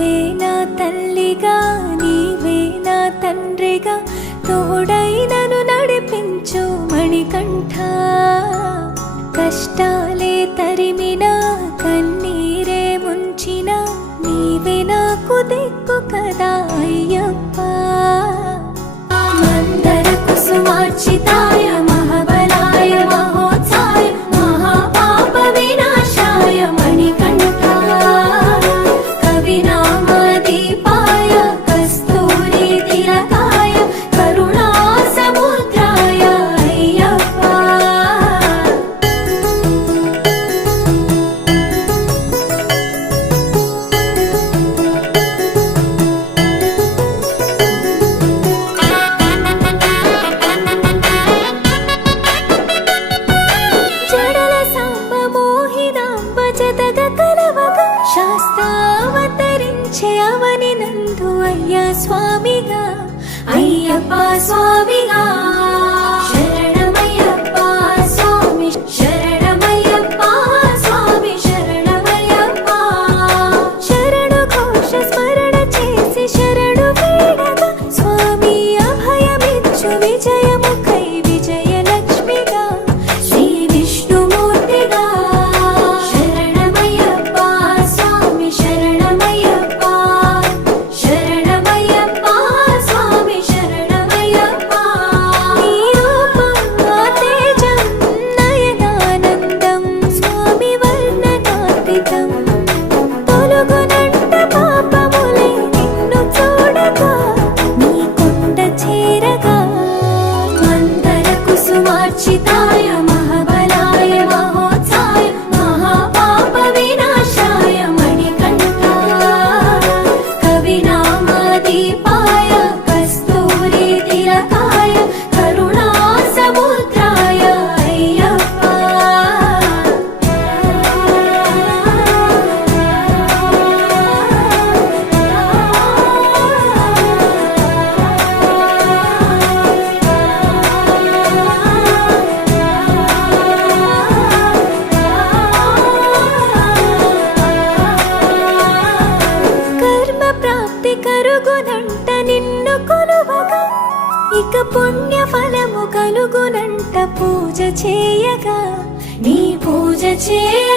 నీవే నా తల్లిగా నీవే నా తండ్రిగా తోడై నన్ను నడిపించు మణికంఠ. కష్టాలే తరిమినా కన్నీరే ముంచిన నీవే నాకు దిక్కు కదా అయ్యప్ప. మందర కుసుమార్చితాయ మహాబలాయ మహోత్సాయ మహాపాప వినాశాయ మణికంఠ. కవినామదీపాయ కస్తూరి తిలకాయ కరుణా సముద్రాయ అయ్యప్ప. జడల సాంబ మోహిదాంబ జతగ కలవగ శాస్త్రావతరించే అవని నందు అయ్యా స్వామిగా అయ్యప్ప స్వామిగా. శరణమయ్యప్ప స్వామి శరణమయ్యప్ప స్వామి శరణమయ్యప్ప. శరణు ఘోష స్మరణ చేసి శరణు వేడగా స్వామి అభయమిచ్చు విజయముఖై విజయలక్ష్మిగా శ్రీ విష్ణుమూర్తిగా. శరణమయ్యప్ప స్వామి శరణమయ్యప్ప శరణమయ్యప్ప స్వామి శరణమయ్యప్ప. నీ రూపం తేజం నయనానందం స్వామి వర్ణనాతీతం. తొలగునంట పాపములే నిన్ను చూడగా నీ కొండ చేరగా. మందర కుసుమార్చితాయ మహాబలాయ మహోత్సాయ మహాపాప వినాశాయ మణికంఠ. కవినామదీపాయ కస్తూరి తిలకాయ కరుణా సముద్రాయ అయ్యప్ప. కర్మ ప్రాప్తి కరుగునంట నిన్ను కొలువగా ఇక పుణ్య ఫలము కలుగునంట పూజ చేయగా నీ పూజ చేయ